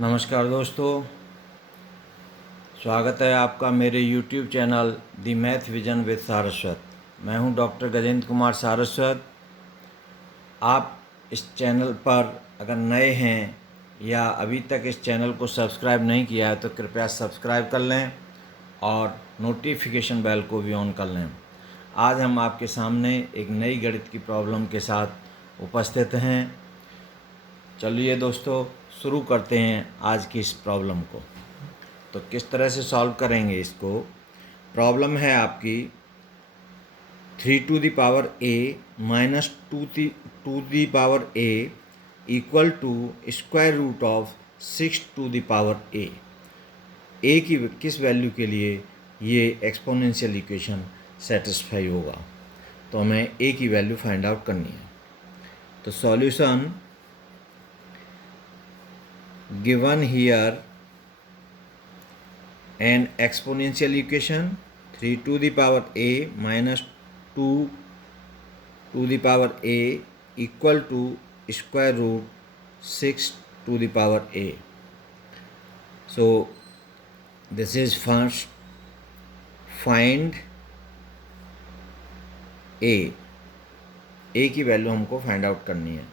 नमस्कार दोस्तों, स्वागत है आपका मेरे YouTube channel the math vision with Saraswat. मैं हूं डॉक्टर गजेंद्र कुमार सारस्वत। आप इस चैनल पर अगर नए हैं या अभी तक इस चैनल को सब्सक्राइब नहीं किया है तो कृपया सब्सक्राइब कर लें और नोटिफिकेशन बेल को भी ऑन कर लें। आज हम आपके सामने एक नई गणित की प्रॉब्लम के साथ उपस्थित हैं। चलिए दोस्तों, शुरू करते हैं आज की इस प्रॉब्लम को। तो किस तरह से सॉल्व करेंगे इसको। प्रॉब्लम है आपकी 3 to the power a - 2 to the power a equal to square root of 6 to the power a। A की किस वैल्यू के लिए ये एक्सपोनेंशियल इक्वेशन सेटिस्फाई होगा, तो हमें ए की वैल्यू फाइंड आउट करनी है। तो solution given here an exponential equation 3 to the power a minus 2 to the power a equal to square root 6 to the power a. So this is first find a की value हमको find out करनी है।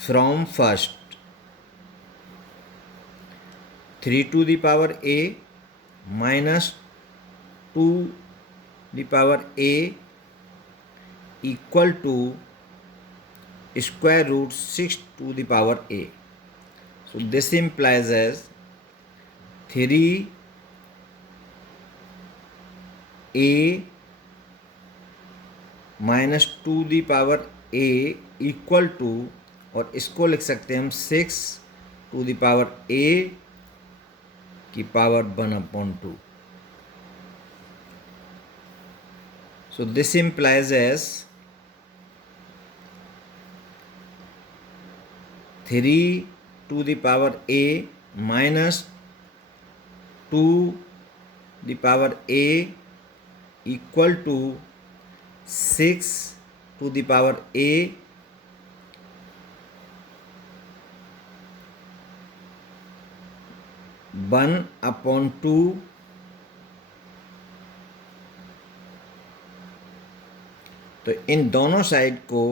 From first 3 to the power a minus 2 the power a equal to square root 6 to the power a. So this implies as 3a minus 2 the power a equal to, और इसको लिख सकते हैं हम 6 to the power a की power 1/2। So this implies as 3 to the power a minus 2 the power a equal to 6 to the power a one upon two तो इन दोनों साइड को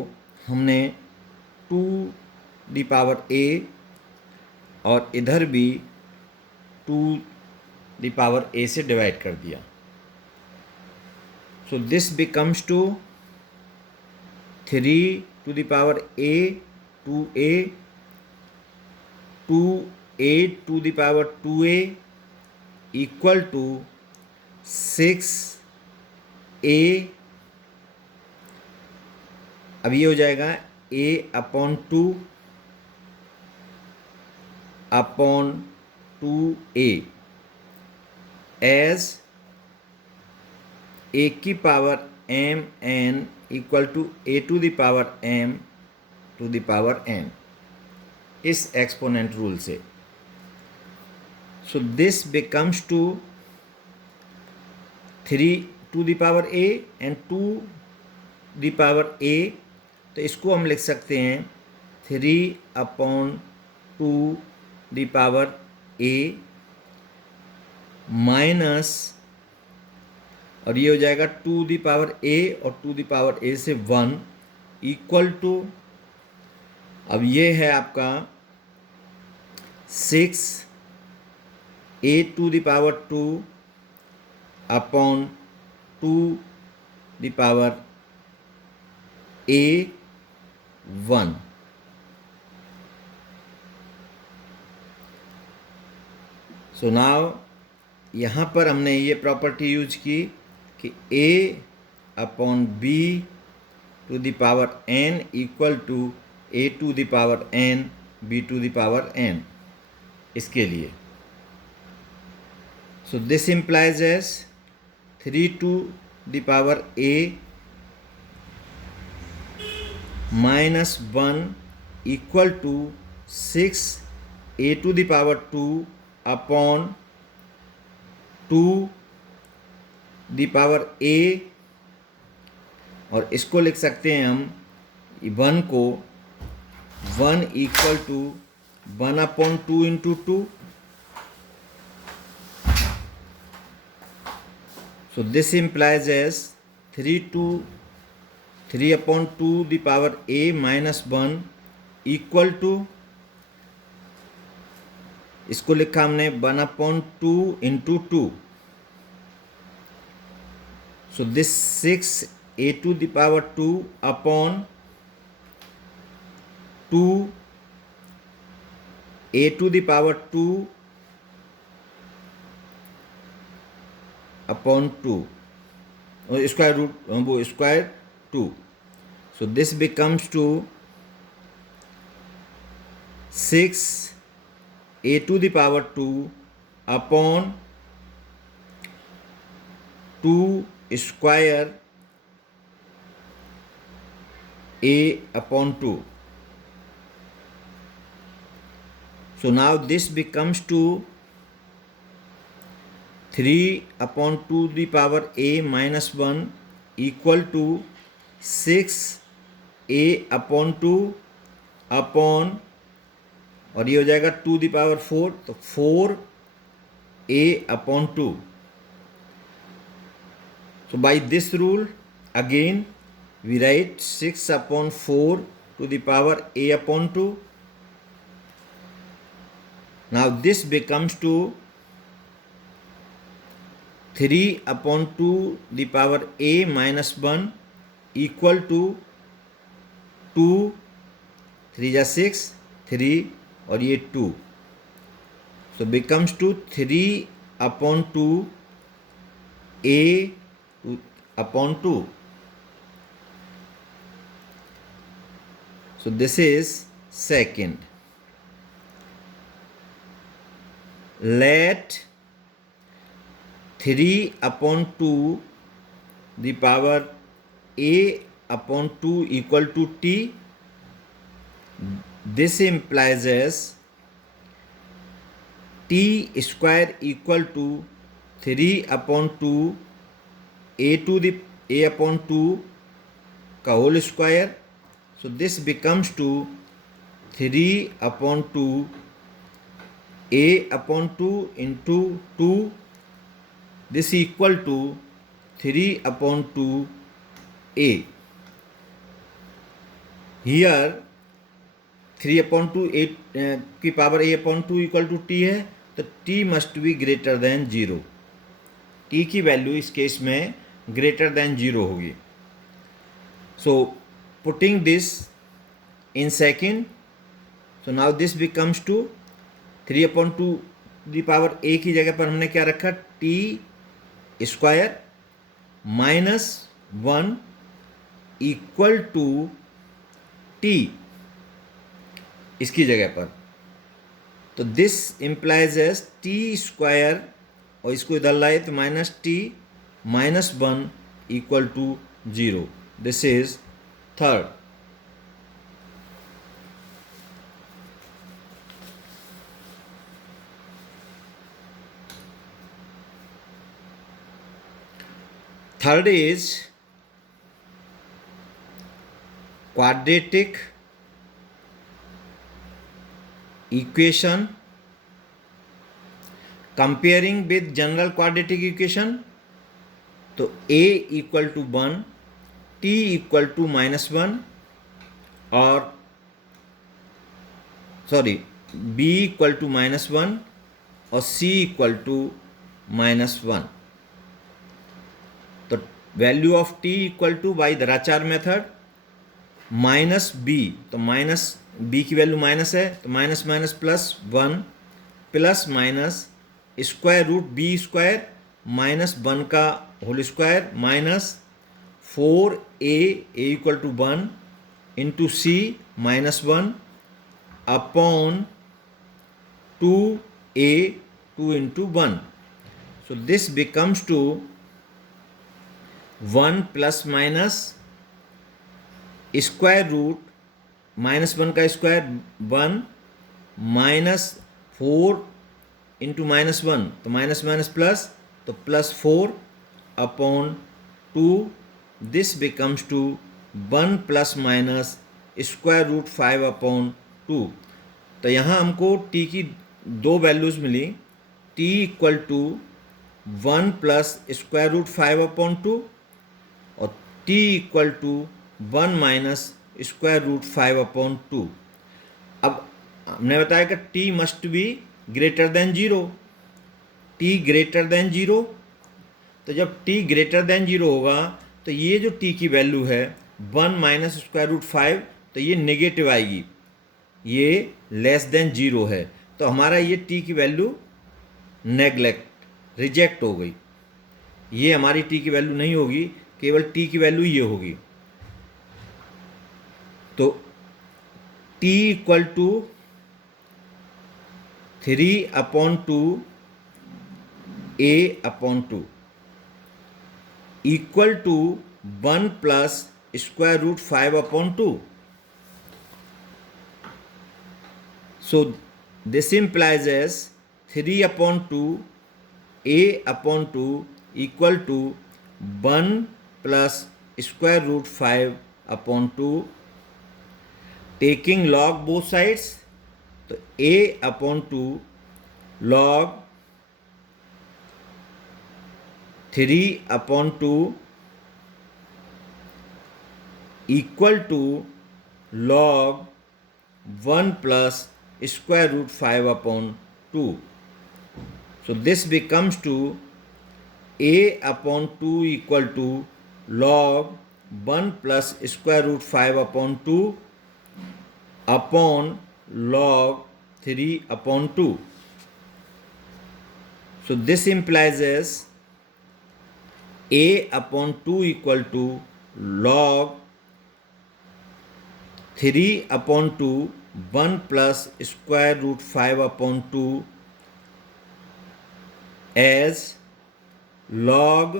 हमने 2 दी पावर a और इधर भी 2 दी पावर a से डिवाइड कर दिया। So this becomes to 3 to the power a 2a 2a to the power 2a equal to 6a। अब ये हो जाएगा a upon 2 upon 2a as a की power m n equal to a to the power m to the power n इस exponent rule से। So this becomes to 3 to the power a and 2 the power a। तो इसको हम लिख सकते हैं 3 upon 2 the power a minus, और ये हो जाएगा 2 the power a और 2 the power a से 1 इक्वल टू, अब ये है आपका 6 a to the power 2 upon 2 the power a 1। So now यहाँ पर हमने ये प्रॉपर्टी यूज की कि a upon b to the power n equal to a to the power n b to the power n इसके लिए। So this implies as 3 to the power a minus 1 equal to 6 a to the power 2 upon 2 the power a, और इसको लिख सकते हैं हम one को 1 equal to 1/2 into 2. So this implies as 3/2 the power a minus 1 equal to, इसको लिखा हमने 1/2 into 2. So this 6a to the power 2 upon 2a to the power 2 upon 2 और स्क्वायर रूट वो square 2. So this becomes to 6a to the power 2 upon 2 square a upon 2. So now this becomes to 3/2 the power a minus 1 equal to 6a upon 2 upon, और ये हो जाएगा 2 the power 4, तो 4a upon 2. So by this rule again we write 6/4 to the power a upon 2. Now this becomes to 3/2 the power a minus 1 equal to 2, 3 जा 6, 3 और ये 2. So becomes to 3/2 a upon 2. So this is second. Let 3/2 the power a upon 2 equal to t. This implies as t square equal to 3/2 a to the a upon 2 का whole square. So this becomes to 3/2 a upon 2 into 2. This equal to 3/2 a. Here 3/2 a की power a upon 2 equal to t है, तो t must be greater than 0. t की value इस case में greater than 0 होगी. So putting this in second, so now this becomes to 3/2 the power a की जगह पर हमने क्या रखा, t square minus 1 equal to t इसकी जगह पर. तो this implies as t square, और इसको इधर लाए तो minus t minus 1 equal to 0. This is third. Third is quadratic equation comparing with general quadratic equation. तो a equal to 1, t equal to -1 और सॉरी b इक्वल टू -1 और c equal to -1. तो value of t equal to by दराचार method minus b, तो minus b की value minus है, तो minus minus plus 1 plus minus square root b square minus 1 का whole square minus 4a equal to 1 into c -1 upon 2a 2 into 1. So this becomes to 1 plus minus square root -1 का square 1 minus 4 into -1, तो minus minus plus, तो plus 4 upon 2. This becomes to 1 plus minus square root 5/2। तो यहाँ हमको t की दो values मिली, t equal to 1 plus square root 5/2 और t equal to 1 minus square root 5/2। अब हमने बताया कि t must be greater than 0, t greater than 0। तो जब t ग्रेटर देन 0 होगा तो ये जो t की वैल्यू है 1 माइनस स्क्वायर रूट 5, तो ये नेगेटिव आएगी, ये लेस देन 0 है। तो हमारा ये t की वैल्यू रिजेक्ट हो गई, ये हमारी t की वैल्यू नहीं होगी, केवल t की वैल्यू ये होगी। तो t equal to 3/2 a/2 equal to 1 plus square root 5/2। So this implies as 3/2 a/2 equal to 1 plus square root 5/2। Taking log both sides, तो a/2 log 3/2 equal to log 1 plus square root 5/2। So this becomes to a/2 equal to log 1 plus square root 5/2 upon log 3/2। So this implies as a/2 equal to log 3/2 1 plus square root 5/2 as log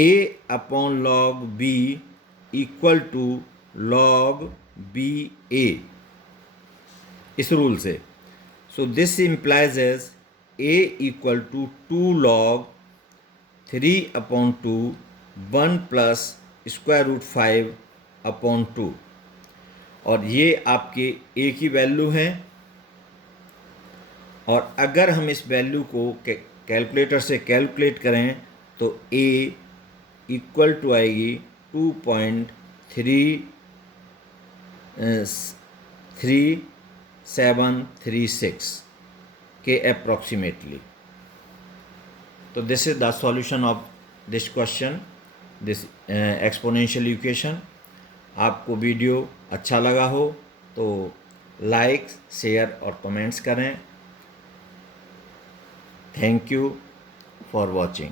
a upon log b equal to log ba, इस rule से। So this implies as a equal to 2 log 3/2 1 plus square root 5/2। और ये आपके a की value हैं, और अगर हम इस वैल्यू को कैलकुलेटर से कैलकुलेट करें तो a इक्वल टू आएगी 2.3736 के अप्रॉक्सीमेटली। तो this is the solution of this question, this exponential equation. आपको वीडियो अच्छा लगा हो तो लाइक, शेयर और कमेंट्स करें। Thank you for watching.